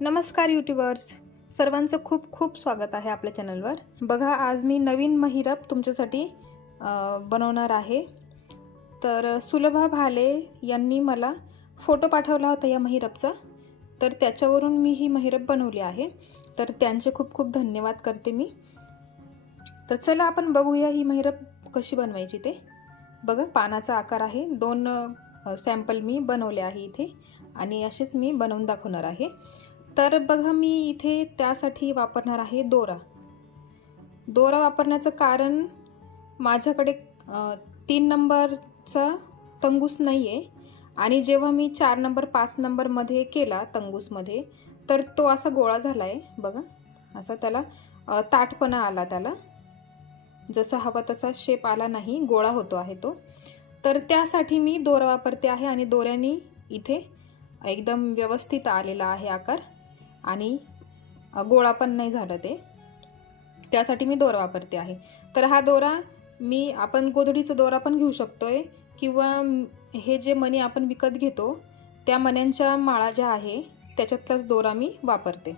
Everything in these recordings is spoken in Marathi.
नमस्कार युट्यूबर्स. सर्वांचं खूप खूप स्वागत आहे आपल्या चॅनलवर. बघा आज मी नवीन महिरप तुमच्यासाठी बनवणार आहे. तर सुलभा भाले यांनी मला फोटो पाठवला होता या महिरपचा. तर त्याच्यावरून मी ही महिरप बनवली आहे. तर त्यांचे खूप खूप धन्यवाद करते मी. तर चला आपण बघूया ही महिरप कशी बनवायची ते. बघा पानाचा आकार आहे. दोन सॅम्पल मी बनवले आहे इथे. आणि असेच मी बनवून दाखवणार आहे. तर बघा मी इथे त्यासाठी वापरणार आहे दोरा. दोरा वापरण्याचं कारण माझ्याकडे तीन नंबरचा तंगूस नाही आहे आणि जेव्हा मी चार नंबर पाच नंबरमध्ये केला तंगूसमध्ये तर तो असा गोळा झाला आहे बघा. असा त्याला ताटपणा आला त्याला. जसा हवा तसा शेप आला नाही गोळा होतो आहे तो. तर त्यासाठी मी दोरा वापरते आहे आणि दोऱ्याने इथे एकदम व्यवस्थित आलेला आहे आकार. आणि गोळा पण नाही झालं ते. त्यासाठी मी दोरा वापरते आहे. तर हा दोरा मी आपण गोधडीचा दोरा पण घेऊ शकतोय किंवा हे जे मणी आपण विकत घेतो त्या मण्यांच्या माळा ज्या आहे त्याच्यातलाच दोरा मी वापरते.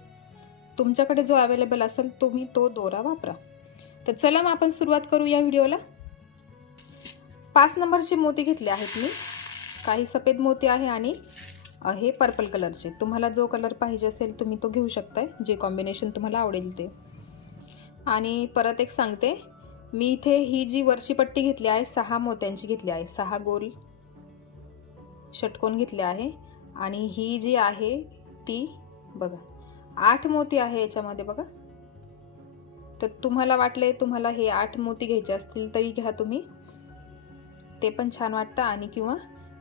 तुमच्याकडे जो अवेलेबल असेल तुम्ही तो दोरा वापरा. तर चला मग आपण सुरुवात करू या व्हिडिओला. पाच नंबरचे मोती घेतले आहेत मी. काही सफेद मोती आहे आणि हे पर्पल कलरचे तुम्हाला जो कलर पाहिजे असेल तुम्ही तो घेऊ शकताय. जे कॉम्बिनेशन तुम्हाला आवडेल ते. आणि परत एक सांगते. मी इथे ही जी वरची पट्टी घेतली आहे सहा मोत्यांची घेतली आहे. सहा गोल षटकोन घेतले आहे. आणि ही जी आहे ती बघा आठ मोती आहे याच्यामध्ये बघा. तर तुम्हाला वाटले तुम्हाला हे आठ मोती घ्यायचे असतील तरी घ्या तुम्ही. ते पण छान वाटतं आणि किंवा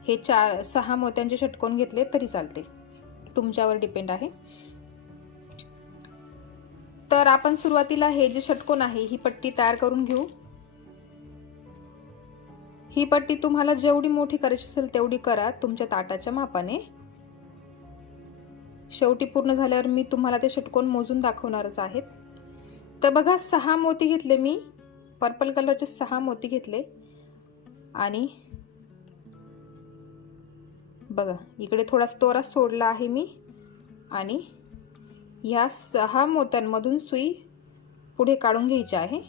हे चार सहा मोत्यांचे षटकोन घेतले तरी चालते. तुमच्यावर डिपेंड आहे. तर आपण सुरुवातीला हे जे षटकोन आहे ही पट्टी तयार करून घेऊ. ही पट्टी तुम्हाला जेवढी मोठी करायची असेल तेवढी करा तुमच्या ताटाच्या मापाने. शेवटी पूर्ण झाल्यावर मी तुम्हाला ते षटकोन मोजून दाखवणारच आहेत. तर बघा सहा मोती घेतले मी. पर्पल कलरचे सहा मोती घेतले. आणि बघा इकडे थोडासा तोरा सोडला आहे मी. आणि ह्या सहा मोत्यांमधून सुई पुढे काढून घ्यायची आहे.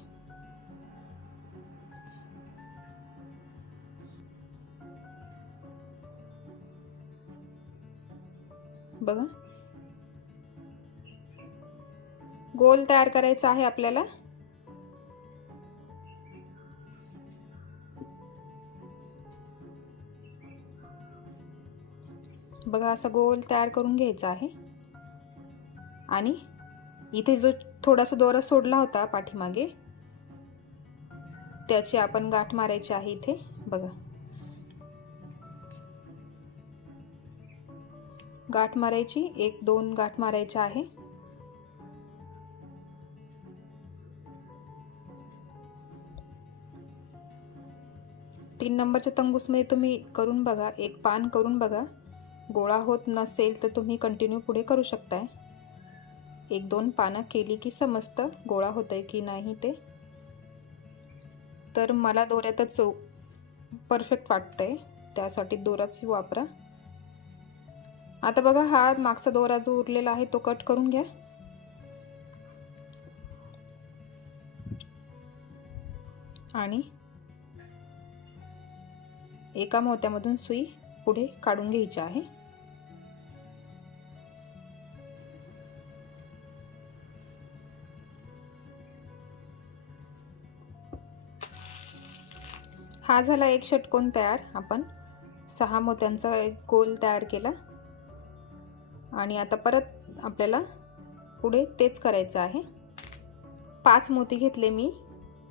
बघा. गोल तयार करायचा आहे आपल्याला. बघा असा गोल तयार करून घ्यायचा आहे. आणि इथे जो थोडासा दोरा सोडला होता पाठीमागे त्याची आपण गाठ मारायची आहे इथे. बघा. गाठ मारायची एक दोन गाठ मारायच्या आहे. तीन नंबरच्या तंगूसमध्ये तुम्ही करून बघा एक पान करून बघा. गोळा होत नसेल तर तुम्ही कंटिन्यू पुढे करू शकताय. एक दोन पानं केली की समजतं गोळा होतं आहे की नाही ते. तर मला दोऱ्यातच परफेक्ट वाटतं आहे त्यासाठी दोराच वापरा. आता बघा हा मागचा दोरा जो उरलेला आहे तो कट करून घ्या. आणि एका मोत्यामधून सुई पुढे काढून घ्यायची आहे. हा झाला एक षटकोन तयार. आपण सहा मोत्यांचा एक गोल तयार केला. आणि आता परत आपल्याला पुढे तेच करायचं आहे. पाच मोती घेतले मी.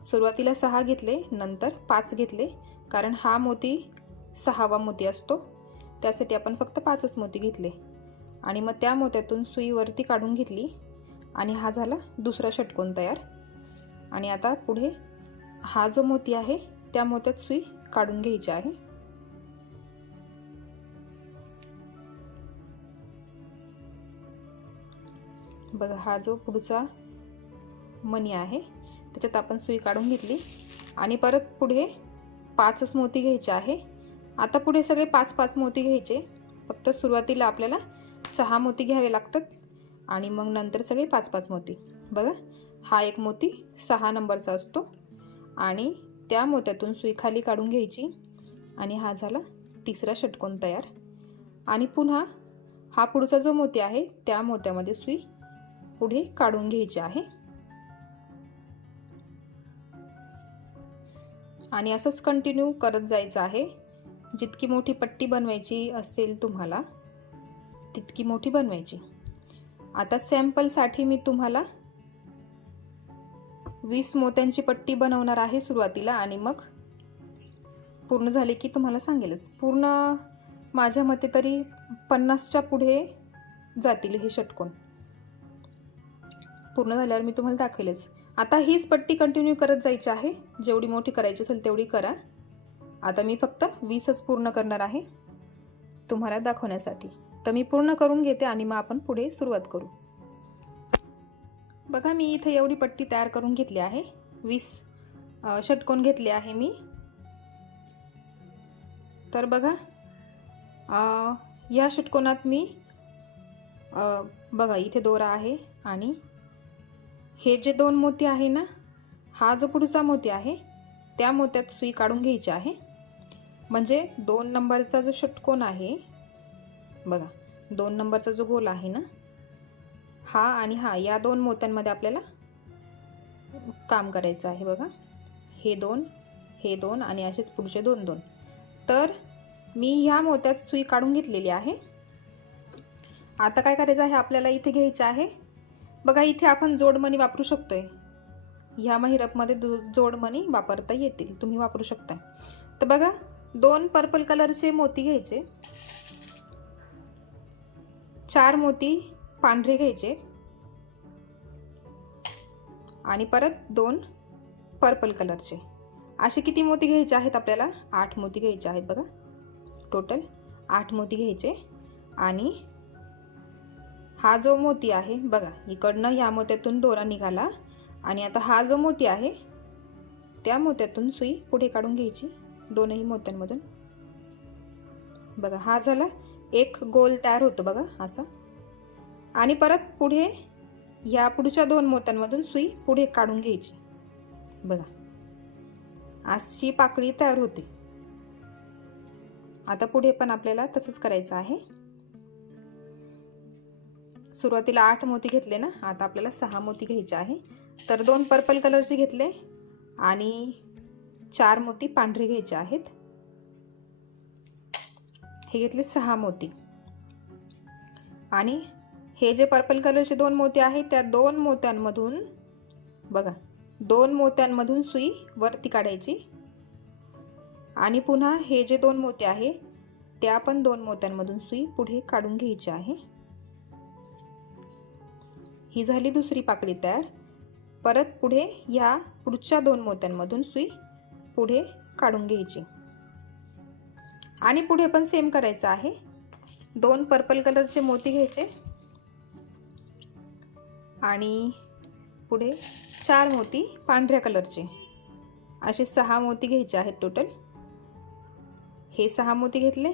सुरुवातीला सहा घेतले नंतर पाच घेतले. कारण हा मोती सहावा मोती असतो. त्यासाठी आपण फक्त पाचच मोती घेतले. आणि मग त्या मोत्यातून सुईवरती काढून घेतली. आणि हा झाला दुसरा षटकोन तयार. आणि आता पुढे हा जो मोती आहे त्या मोत्यात सुई काढून घ्यायची आहे. बघा हा जो पुढचा मणी आहे त्याच्यात आपण सुई काढून घेतली. आणि परत पुढे पाचच मोती घ्यायचे आहे. आता पुढे सगळे पाच पाच मोती घ्यायचे. फक्त सुरुवातीला आपल्याला सहा मोती घ्यावे लागतात. आणि मग नंतर सगळे पाच पाच मोती. बघा हा एक मोती सहा नंबरचा असतो. आणि त्या मोत्यातून सुई खाली काढून घ्यायची आणि हा झाला तिसरा षटकोन तयार. आणि पुन्हा हा पुढचा जो मोती आहे त्या मोत्यामध्ये सुई पुढे काढून घ्यायची आहे. आणि असंच कंटिन्यू करत जायचं आहे. जितकी मोठी पट्टी बनवायची असेल तुम्हाला तितकी मोठी बनवायची. आता सॅम्पलसाठी मी तुम्हाला वीस मोत्यांची पट्टी बनवणार आहे सुरुवातीला आणि मग पूर्ण झाले की तुम्हाला सांगेलच. पूर्ण माझ्या मते तरी पन्नासच्या पुढे जातील हे षटकोन. पूर्ण झाल्यावर मी तुम्हाला दाखवेलच. आता हीच पट्टी कंटिन्यू करत जायची आहे. जेवढी मोठी करायची असेल तेवढी करा. आता मी फक्त वीसच पूर्ण करणार आहे तुम्हाला दाखवण्यासाठी. तर मी पूर्ण करून घेते आणि मग आपण पुढे सुरुवात करू. बघा मी इथे एवढी पट्टी तयार करून घेतली आहे. वीस षटकोन घेतले आहे मी. तर बघा या षटकोनात मी बघा इथे दोरा आहे आणि हे जे दोन मोती आहे ना हा जो पुढचा मोती आहे त्या मोत्यात सुई काढून घ्यायची आहे. म्हणजे दोन नंबरचा जो षटकोन आहे बघा दोन नंबरचा जो गोल आहे ना हा आणि हा या दोन मोत्यांमध्ये आपल्याला काम करायचं आहे बघा. हे दोन हे दोन आणि असेच पुढचे दोन दोन. तर मी ह्या मोत्यात सुई काढून घेतलेली आहे. आता काय करायचं आहे? आपल्याला इथे घ्यायचं आहे. बघा इथे आपण जोडमणी वापरू शकतो आहे ह्या महिरपमध्ये दो जोडमणी वापरता येतील. तुम्ही वापरू शकता तर बघा दोन पर्पल कलरचे मोती घ्यायचे. चार मोती पांढरे घ्यायचे. आणि परत दोन पर्पल कलरचे असे किती मोती घ्यायचे आहेत आपल्याला? आठ मोती घ्यायचे आहेत बघा. टोटल आठ मोती घ्यायचे. आणि हा जो मोती आहे बघा इकडनं ह्या मोत्यातून दोरा निघाला. आणि आता हा जो मोती आहे त्या मोत्यातून सुई पुढे काढून घ्यायची. दोनही मोत्यांमधून. बघा हा झाला एक गोल तयार होतो बघा असा. आणि परत पुढे ह्या पुढच्या दोन मोत्यांमधून सुई पुढे काढून घ्यायची. बघा. अशी पाकळी तयार होते. आता पुढे पण आपल्याला तसंच करायचं आहे. सुरुवातीला आठ मोती घेतले ना आता आपल्याला सहा मोती घ्यायचे आहे. तर दोन पर्पल कलरचे घेतले आणि चार मोती पांढरे घ्यायचे आहेत. हे घेतले सहा मोती. आणि हे जे पर्पल कलरचे दोन मोती आहेत त्या दोन मोत्यांमधून बघा दोन मोत्यांमधून सुई वरती काढायची. आणि पुन्हा हे जे दोन मोती आहे त्या पण दोन मोत्यांमधून सुई पुढे काढून घ्यायची आहे. ही झाली दुसरी पाकळी तयार. परत पुढे ह्या पुढच्या दोन मोत्यांमधून सुई पुढे काढून घ्यायची. आणि पुढे पण सेम करायचं आहे. दोन पर्पल कलरचे मोती घ्यायचे. आणि पुढे चार मोती पांढऱ्या कलरचे. असे सहा मोती घ्यायचे आहेत टोटल हे सहा मोती घेतले.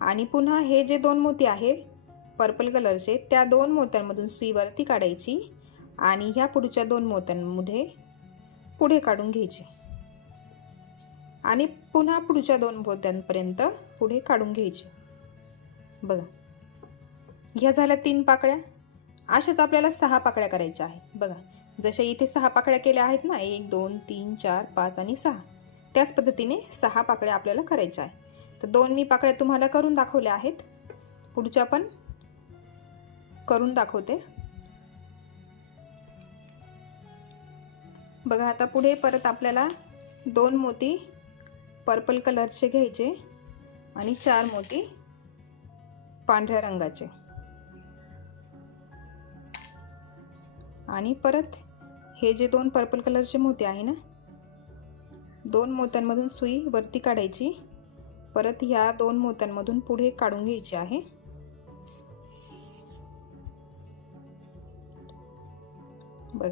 आणि पुन्हा हे जे दोन मोती आहे पर्पल कलरचे त्या दोन मोत्यांमधून सुईवरती काढायची आणि ह्या पुढच्या दोन मोत्यांमध्ये पुढे काढून घ्यायचे. आणि पुन्हा पुढच्या दोन मोत्यांपर्यंत पुढे काढून घ्यायचे. बघा. ह्या झाल्या तीन पाकळ्या. अशाच आपल्याला सहा पाकळ्या करायच्या आहेत. बघा जशा इथे सहा पाकळ्या केल्या आहेत ना एक दोन तीन चार पाच आणि सहा. त्याच पद्धतीने सहा पाकळ्या आपल्याला करायच्या आहे तर दोन मी पाकळ्या तुम्हाला करून दाखवल्या आहेत. पुढच्या पण करून दाखवते. बघा आता पुढे परत आपल्याला दोन मोती पर्पल कलरचे घ्यायचे आणि चार मोती पांढऱ्या रंगाचे. आणि परत हे जे दोन पर्पल कलरचे मोती आहे ना दोन मोत्यांमधून सुई वरती काढायची. परत ह्या दोन मोत्यांमधून पुढे काढून घ्यायची आहे. बघ.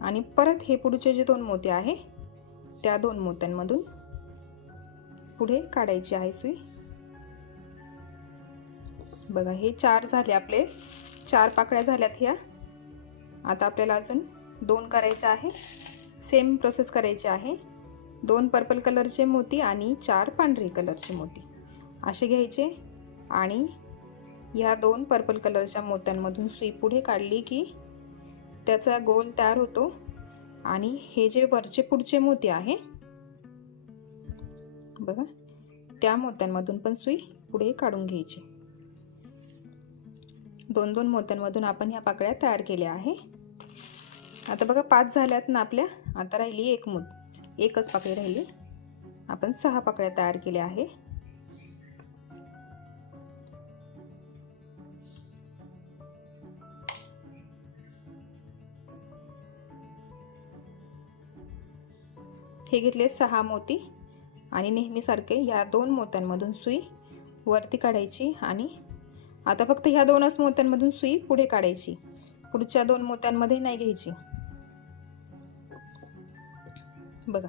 आणि परत हे पुढचे जे दोन मोते आहे त्या दोन मोत्यांमधून पुढे काढायची आहे सुई. बघा हे चार झाले आपले. चार पाकळ्या झाल्यात ह्या. आता आपल्याला अजून दोन करायचे आहे. सेम प्रोसेस करायची आहे. दोन पर्पल कलरचे मोती आणि चार पांढरे कलरचे मोती. असे घ्यायचे. आणि ह्या दोन पर्पल कलरच्या मोत्यांमधून सुई पुढे काढली की त्याचा गोल तयार होतो. आणि हे जे वरचे पुढचे मोती आहे बघा त्या मोत्यांमधून पण सुई पुढे काढून घ्यायची. दोन दोन मोत्यांमधून आपण ह्या पाकळ्या तयार केल्या आहे. आता बघा पाच झाल्यात ना आपल्या. आता राहिली एक मुद एकच पाकळी राहिली. आपण सहा पाकळ्या तयार केल्या आहे. हे घेतले सहा मोती आणि नेहमीसारखे या दोन मोत्यांमधून सुई वरती काढायची आणि आता फक्त ह्या दोनच मोत्यांमधून सुई पुढे काढायची. पुढच्या दोन मोत्यांमध्ये नाही घ्यायची. बघा.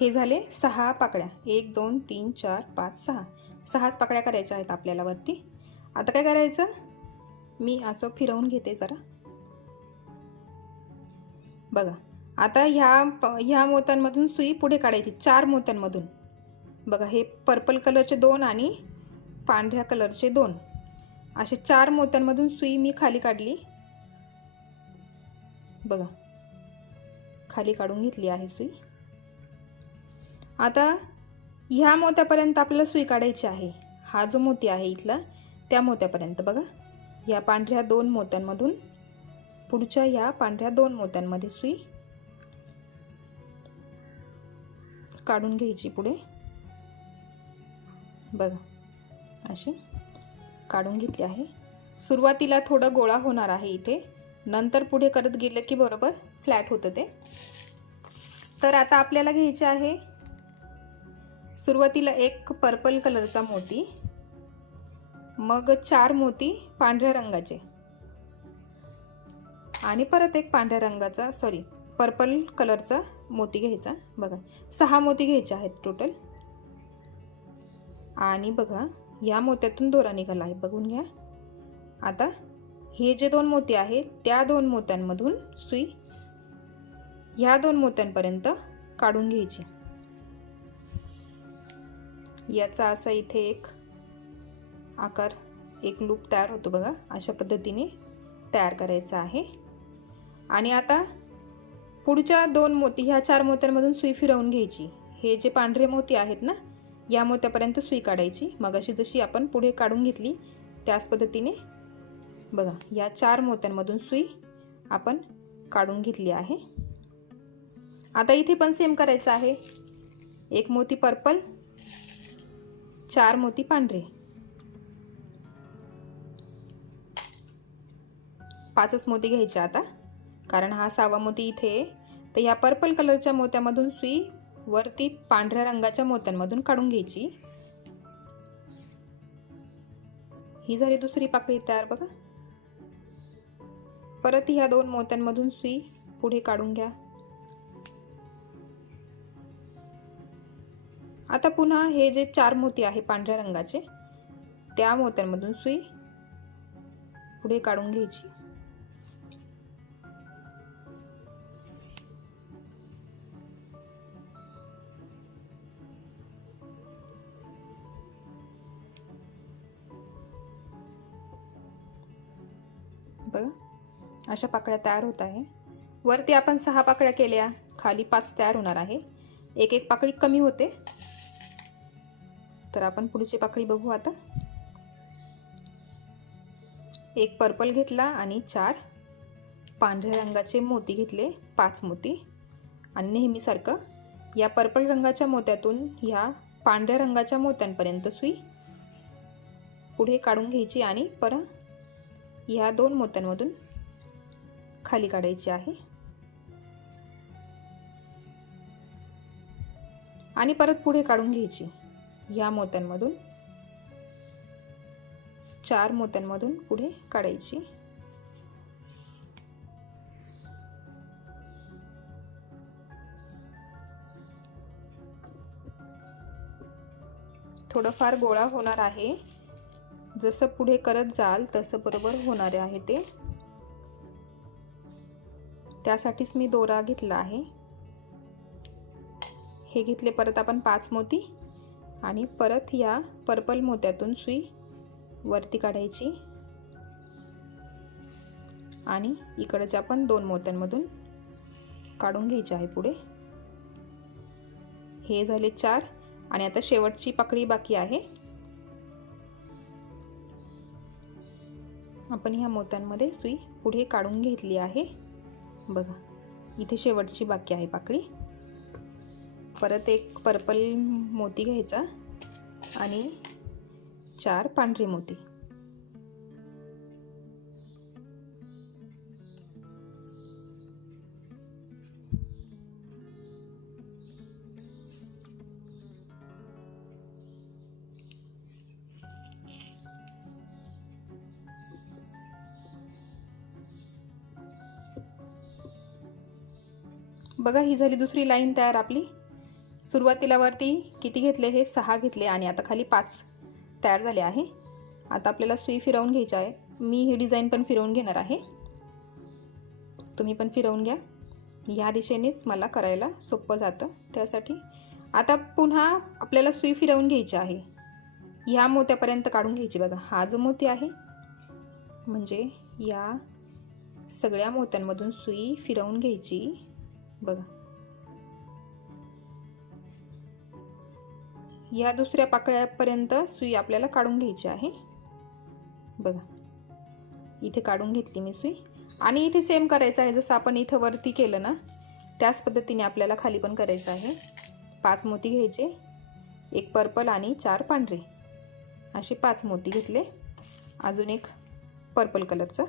हे झाले सहा पाकळ्या. एक दोन तीन चार पाच सहा. सहाच पाकळ्या करायच्या आहेत आपल्याला वरती. आता काय करायचं? मी असं फिरवून घेते जरा. बघा. आता ह्या प ह्या मोत्यांमधून सुई पुढे काढायची. चार मोत्यांमधून. बघा हे पर्पल कलरचे दोन आणि पांढऱ्या कलरचे दोन. असे चार मोत्यांमधून सुई मी खाली काढली. बघा. खाली काढून घेतली आहे सुई. आता ह्या मोत्यापर्यंत आपल्याला सुई काढायची आहे. हा जो मोती आहे इथला त्या मोत्यापर्यंत बघा. या पांढऱ्या दोन मोत्यांमधून पुढच्या या पांढऱ्या दोन मोत्यांमध्ये सुई काढून घ्यायची पुढे. बघा अशी काढून घेतली आहे. सुरुवातीला थोडं गोळा होणार आहे इथे. नंतर पुढे करत गेलं की बरोबर फ्लॅट होतं ते. तर आता आपल्याला घ्यायचे आहे सुरुवातीला एक पर्पल कलरचा मोती मग चार मोती पांढऱ्या रंगाचे. आणि परत एक पांढऱ्या रंगाचा सॉरी पर्पल कलरचा मोती घ्यायचा. बघा सहा मोती घ्यायचे आहेत टोटल आणि बघा या मोत्यातून दोरा निघाला आहे बघून घ्या. आता हे जे दोन मोती आहेत त्या दोन मोत्यांमधून सुई ह्या दोन मोत्यांपर्यंत काढून घ्यायची. याचा असा इथे एक आकार एक लूप तयार होतो बघा. अशा पद्धतीने तयार करायचा आहे. आणि आता पुढच्या दोन मोती ह्या चार मोत्यांमधून सुई फिरवून घ्यायची. हे जे पांढरे मोती आहेत ना या मोत्यापर्यंत सुई काढायची. मग अशी जशी आपण पुढे काढून घेतली त्याच पद्धतीने बघा या चार मोत्यांमधून सुई आपण काढून घेतली आहे. आता इथे पण सेम करायचं आहे. एक मोती पर्पल चार मोती पांढरे. पाचच मोती घ्यायचे आता. कारण हा सावा मोती इथे तर ह्या पर्पल कलरच्या मोत्यामधून सुई वरती पांढऱ्या रंगाच्या मोत्यांमधून काढून घ्यायची. ही झाली दुसरी पाकळी तयार बघा. परत ह्या दोन मोत्यांमधून सुई पुढे काढून घ्या. आता पुन्हा हे जे चार मोती आहे पांढऱ्या रंगाचे त्या मोत्यांमधून सुई पुढे काढून घ्यायची. बघा अशा पाकळ्या तयार होत आहे. वरती आपण सहा पाकळ्या केल्या खाली पाच तयार होणार आहे. एक एक पाकळी कमी होते. तर आपण पुढची पाकळी बघू आता. एक पर्पल घेतला आणि चार पांढऱ्या रंगाचे मोती घेतले पाच मोती. आणि नेहमीसारखं या पर्पल रंगाच्या मोत्यातून ह्या पांढऱ्या रंगाच्या मोत्यांपर्यंत सुई. पुढे काढून घ्यायची आणि परत ह्या दोन मोत्यांमधून खाली काढायची आहे. आणि परत पुढे काढून घ्यायची. ह्या मोत्यांमधून चार मोत्यांमधून पुढे काढायची. थोडंफार गोळा होणार आहे. जसं पुढे करत जाल तसं बरोबर होणारे आहे ते. त्यासाठीच मी दोरा घेतला आहे. हे घेतले परत आपण पाच मोती. आणि परत या पर्पल मोत्यातून सुई वरती काढायची. आणि इकडच्या पण दोन मोत्यांमधून काढून घ्यायचे आहे पुढे. हे झाले चार आणि आता शेवटची पाकळी बाकी आहे. आपण ह्या मोत्यांमध्ये सुई पुढे काढून घेतली आहे. बघा इथे शेवटची बाकी आहे पाकळी. परत एक पर्पल मोती घ्यायचा आणि चार पांढरी मोती. बघा ही झाली दुसरी लाईन तयार आपली. सुरुवातीला वरती किती घेतले? हे सहा घेतले आणि आता खाली पाच तयार झाले आहे. आता आपल्याला सुई फिरवून घ्यायची आहे. मी ही डिझाईन पण फिरवून घेणार आहे. तुम्ही पण फिरवून घ्या. ह्या दिशेनेच मला करायला सोपं जातं. त्यासाठी आता पुन्हा आपल्याला सुई फिरवून घ्यायची आहे. ह्या मोत्यापर्यंत काढून घ्यायची बघा. हा जो मोती आहे म्हणजे या सगळ्या मोत्यांमधून सुई फिरवून घ्यायची. बघा. या दुसऱ्या पाकळ्यापर्यंत सुई आपल्याला काढून घ्यायची आहे. बघा. इथे काढून घेतली मी सुई. आणि इथे सेम करायचं आहे. जसं आपण इथं वरती केलं ना त्याच पद्धतीने आपल्याला खाली पण करायचं आहे. पाच मोती घ्यायचे. एक पर्पल आणि चार पांढरे. असे पाच मोती घेतले. अजून एक पर्पल कलरचा.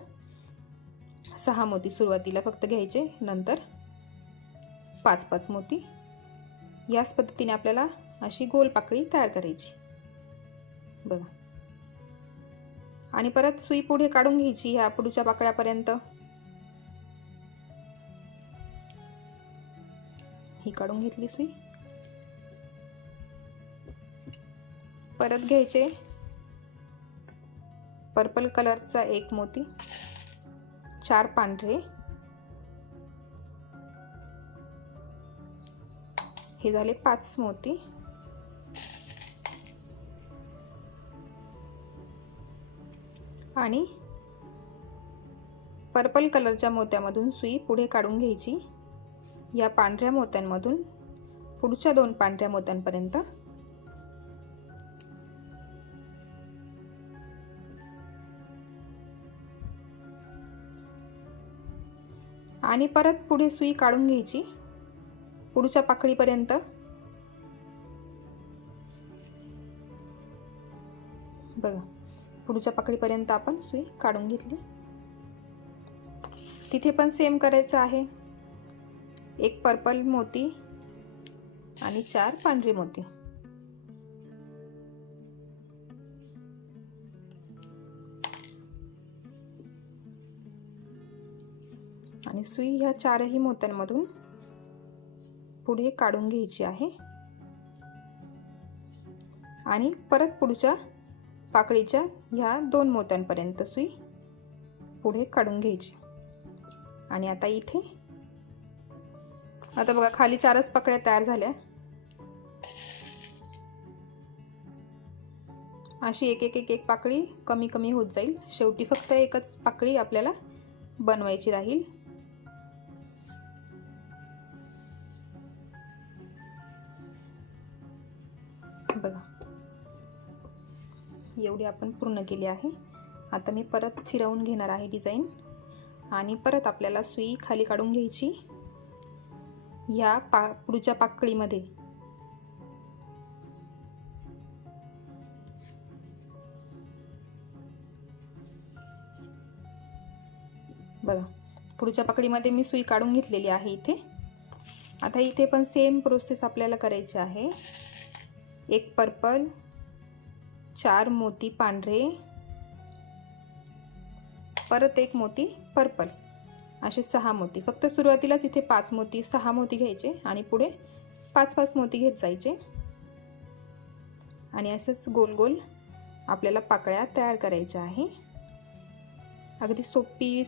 सहा मोती सुरुवातीला फक्त घ्यायचे. नंतर पाच पाच मोती. याच पद्धतीने आपल्याला अशी गोल पाकळी तयार करायची. बघा. आणि परत सुई पुढे काढून घ्यायची ह्या पुढच्या पाकळ्यापर्यंत. ही काढून घेतली सुई. परत घ्यायचे पर्पल कलरचा एक मोती चार पांढरे. हे झाले पाच मोती. आणि पर्पल कलरच्या मोत्यामधून सुई पुढे काढून घ्यायची. या पांढऱ्या मोत्यांमधून पुढच्या दोन पांढऱ्या मोत्यांपर्यंत. आणि परत पुढे सुई काढून घ्यायची. पुढच्या पाकळीपर्यंत बघा. पुढच्या पाकळीपर्यंत आपण सुई काढून घेतली. तिथे पण सेम करायचं आहे. एक पर्पल मोती आणि चार पांढरी मोती. आणि सुई ह्या चारही मोत्यांमधून पुढे काढून घ्यायची आहे. आणि परत पुढच्या पाकळीच्या ह्या दोन मोत्यांपर्यंत सुई पुढे काढून घ्यायची. आणि आता इथे आता बघा खाली चारच पाकळ्या तयार झाल्या. अशी एक एक एक एक पाकळी कमी कमी होत जाईल. शेवटी फक्त एकच पाकळी आपल्याला बनवायची राहील. एवढी आपण पूर्ण केली आहे. आता मी परत फिरवून घेणार आहे डिझाईन. आणि परत आपल्याला सुई खाली काढून घ्यायची. ह्या पा पुढच्या पाकळीमध्ये. बघा पुढच्या पाकळीमध्ये मी सुई काढून घेतलेली आहे इथे. आता इथे पण सेम प्रोसेस आपल्याला करायची आहे. एक पर्पल चार मोती पांढरे. परत एक मोती पर्पल. असे सहा मोती. फक्त सुरुवातीलाच इथे पाच मोती सहा मोती घ्यायचे आणि पुढे पाच पाच मोती घेत जायचे. आणि असंच गोल गोल आपल्याला पाकळ्या तयार करायच्या आहे. अगदी सोपी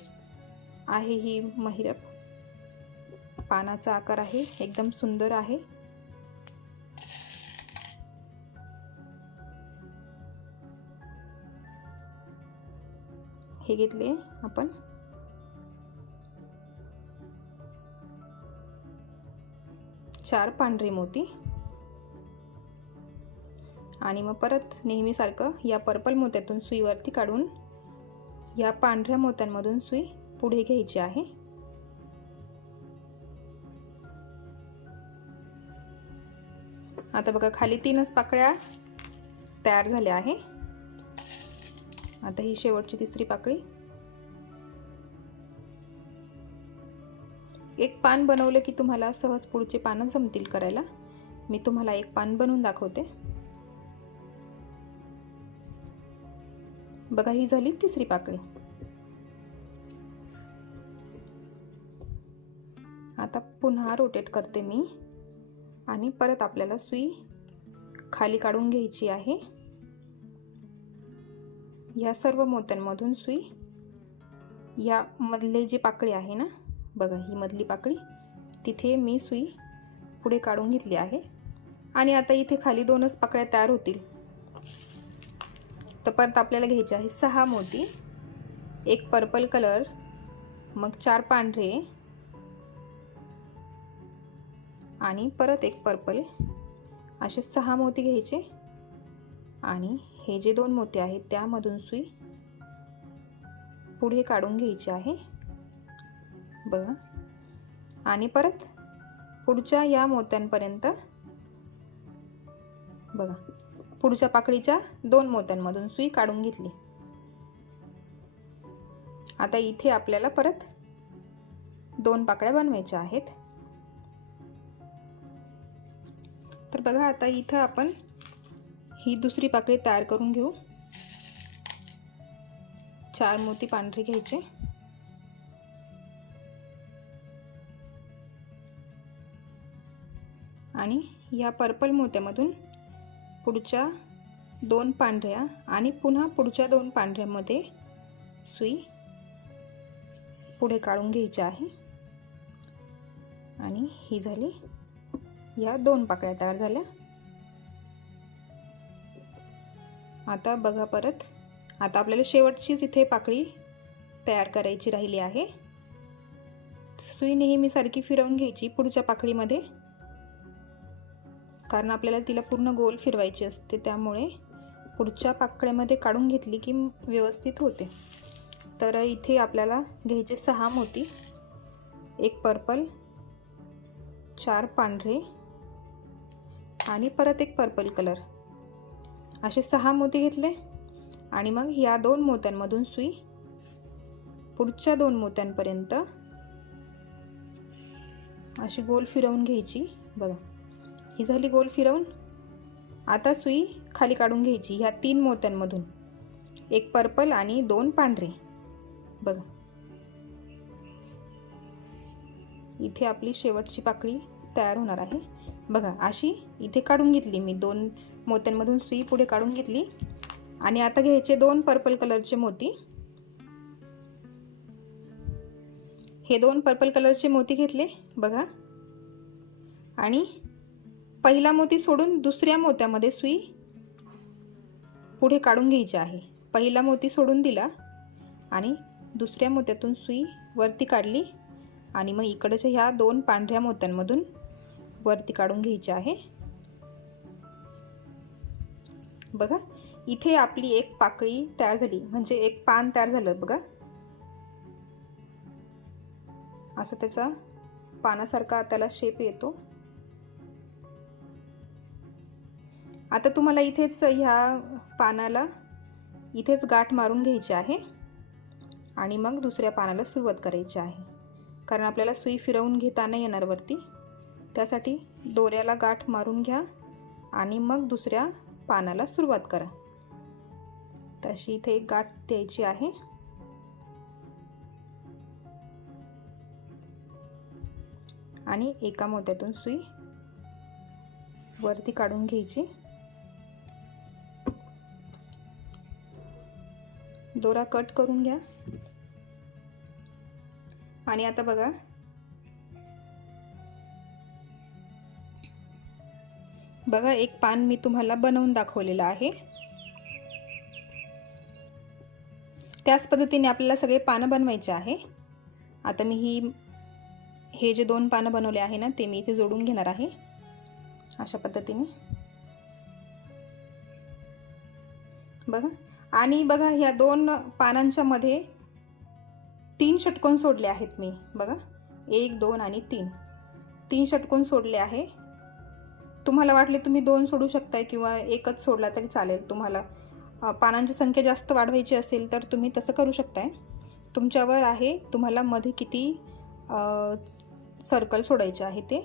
आहे ही महिरप. पानाचा आकार आहे एकदम सुंदर आहे. हे घेतले आपण. चार पांढरे मोती. आणि मग परत नेहमीसारखं या पर्पल मोत्यातून सुईवरती काढून या पांढऱ्या मोत्यांमधून सुई पुढे घ्यायची आहे. आता बघा खाली तीनच पाकळ्या तयार झाल्या आहे. आता ही शेवटची तिसरी पाकळी. एक पान बनवलं की तुम्हाला सहज पुढचे पानं जमतील करायला. मी तुम्हाला एक पान बनवून दाखवते. बघा ही झाली तिसरी पाकळी. आता पुन्हा रोटेट करते मी. आणि परत आपल्याला सुई खाली काढून घ्यायची आहे. या सर्व मोत्यांमधून सुई. या मधले जी पाकळी आहे ना बघा ही मधली पाकळी तिथे मी सुई पुढे काढून घेतली आहे. आणि आता इथे खाली दोनच पाकळ्या तयार होतील. तर परत आपल्याला घ्यायचे आहे सहा मोती एक पर्पल कलर मग चार पांढरे आणि परत एक पर्पल असे सहा मोती घ्यायचे. आणि हे जे दोन मोती आहेत त्यामधून सुई पुढे काढून घ्यायची आहे. बघा आणि परत पुढच्या या मोत्यांपर्यंत बघा पुढच्या पाकळीच्या दोन मोत्यांमधून सुई काढून घेतली. आता इथे आपल्याला परत दोन पाकळ्या बनवायच्या आहेत. तर बघा आता इथं आपण ही दुसरी पाकळी तयार करून घेऊ. चार मोती पांढरे घ्यायचे. आणि या पर्पल मोत्यामधून पुढच्या दोन पांढऱ्या आणि पुन्हा पुढच्या दोन पांढऱ्यामध्ये सुई पुढे काढून घ्यायची आहे. आणि ही झाली या दोन पाकळ्या तयार झाल्या. आता बघा परत. आता आपल्याला शेवटचीच इथे पाकळी तयार करायची राहिली आहे. सुई नेहमी सारखी फिरवून घ्यायची पुढच्या पाकळीमध्ये. कारण आपल्याला तिला पूर्ण गोल फिरवायची असते त्यामुळे पुढच्या पाकळ्यामध्ये काढून घेतली की व्यवस्थित होते. तर इथे आपल्याला घ्यायचे सहा मोती एक पर्पल चार पांढरे आणि परत एक पर्पल कलर. असे सहा मोती घेतले आणि मग या दोन मोत्यांमधून सुई. पुढच्या दोन मोत्यांपर्यंत अशी गोल फिरवून घ्यायची. बघा ही झाली गोल फिरवून. आता सुई खाली काढून घ्यायची ह्या तीन मोत्यांमधून. एक पर्पल आणि दोन पांढरे. बघा. इथे आपली शेवटची पाकळी तयार होणार आहे. बघा अशी इथे काढून घेतली मी दोन मोत्यांमधून सुई पुढे काढून घेतली. आणि आता घ्यायचे दोन पर्पल कलरचे मोती. हे दोन पर्पल कलरचे मोती घेतले बघा. आणि पहिला मोती सोडून दुसऱ्या मोत्यामध्ये सुई पुढे काढून घ्यायची आहे. पहिला मोती सोडून दिला आणि दुसऱ्या मोत्यातून सुई वरती काढली आणि मग इकडच्या ह्या दोन पांढऱ्या मोत्यांमधून वरती काढून घ्यायची आहे. बघा इथे आपली एक पाकळी तयार झाली. म्हणजे एक पान तयार झालं बघा. असं त्याचा पानासारखा त्याला शेप येतो. आता तुम्हाला इथेच ह्या पानाला इथेच गाठ मारून घ्यायची आहे. आणि मग दुसऱ्या पानाला सुरुवात करायची आहे. कारण आपल्याला सुई फिरवून घेता नाही येणार वरती. त्यासाठी दोऱ्याला गाठ मारून घ्या. आणि मग दुसऱ्या पानाला सुरुवात करा. तशी इथे एक गाठ द्यायची आहे. आणि एका मोत्यातून सुई वरती काढून घ्यायची. दोरा कट करून घ्या. आणि आता बघा बघा एक पान मी तुम्हाला बनवून दाखवलेलं आहे. त्याच पद्धतीने आपल्याला सगळे पानं बनवायचे आहे. आता मी ही हे जे दोन पानं बनवले आहे ना ते मी इथे जोडून घेणार आहे. अशा पद्धतीने. बघा आणि बघा ह्या दोन पानांच्या मध्ये तीन षटकोन सोडले आहेत मी. बघा एक दोन आणि तीन. तीन षटकोन सोडले आहे. तुम्हाला वाटले तुम्ही दोन सोडू शकताय किंवा एकच सोडला तरी चालेल तुम्हाला. पानांची संख्या जास्त वाढवायची असेल तर तुम्ही तसं करू शकताय. तुमच्यावर आहे तुम्हाला मध्ये किती सर्कल सोडायचे आहे ते.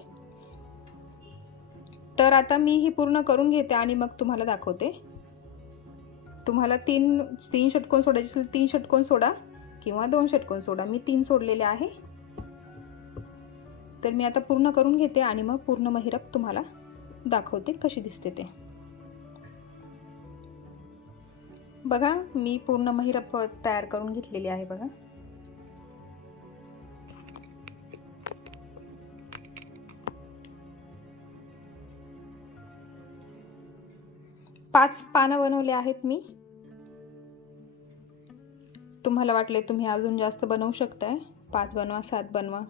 तर आता मी ही पूर्ण करून घेते आणि मग तुम्हाला दाखवते. तुम्हाला तीन तीन षटकोन सोडायचे असेल तीन षटकोन सोडा किंवा दोन षटकोन सोडा. मी तीन सोडलेले आहे. तर मी आता पूर्ण करून घेते आणि मग पूर्ण महिरप तुम्हाला दाखवते कशी दिसते ते. बघा मी पूर्ण महिरप तयार करून घेतलेली आहे बघा. पाच पानं बनवले आहेत मी. तुम्हाला वाटले तुम्ही अजून जास्त बनवू शकताय. पाच बनवा सात बनवा.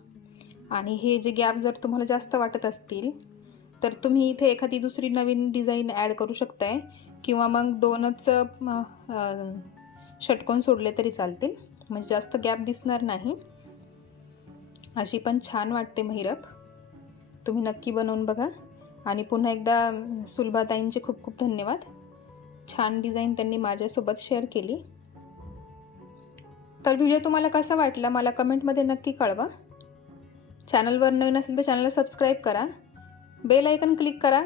आणि हे जे गॅप जर तुम्हाला जास्त वाटत असतील तर तुम्ही इथे एखादी दुसरी नवीन डिझाईन ॲड करू शकताय. किंवा मग दोनच षटकोन सोडले तरी चालतील. म्हणजे जास्त गॅप दिसणार नाही. अशी पण छान वाटते महिरप. तुम्ही नक्की बनवून बघा. आणि पुन्हा एकदा सुलभाताईंचे खूप खूप धन्यवाद. छान डिझाईन त्यांनी माझ्यासोबत शेअर केली. तर व्हिडिओ तुम्हाला कसा वाटला मला कमेंटमध्ये नक्की कळवा. चॅनलवर नवीन असेल तर चॅनलला सबस्क्राईब करा. बेल आयकन क्लिक करा.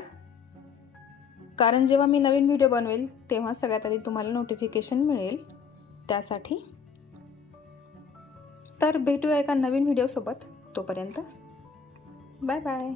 कारण जेव्हा मी नवीन व्हिडिओ बनवेल तेव्हा सगळ्यात आधी तुम्हाला नोटिफिकेशन मिळेल. त्यासाठी. तर भेटूया एका नवीन व्हिडिओसोबत. तोपर्यंत बाय बाय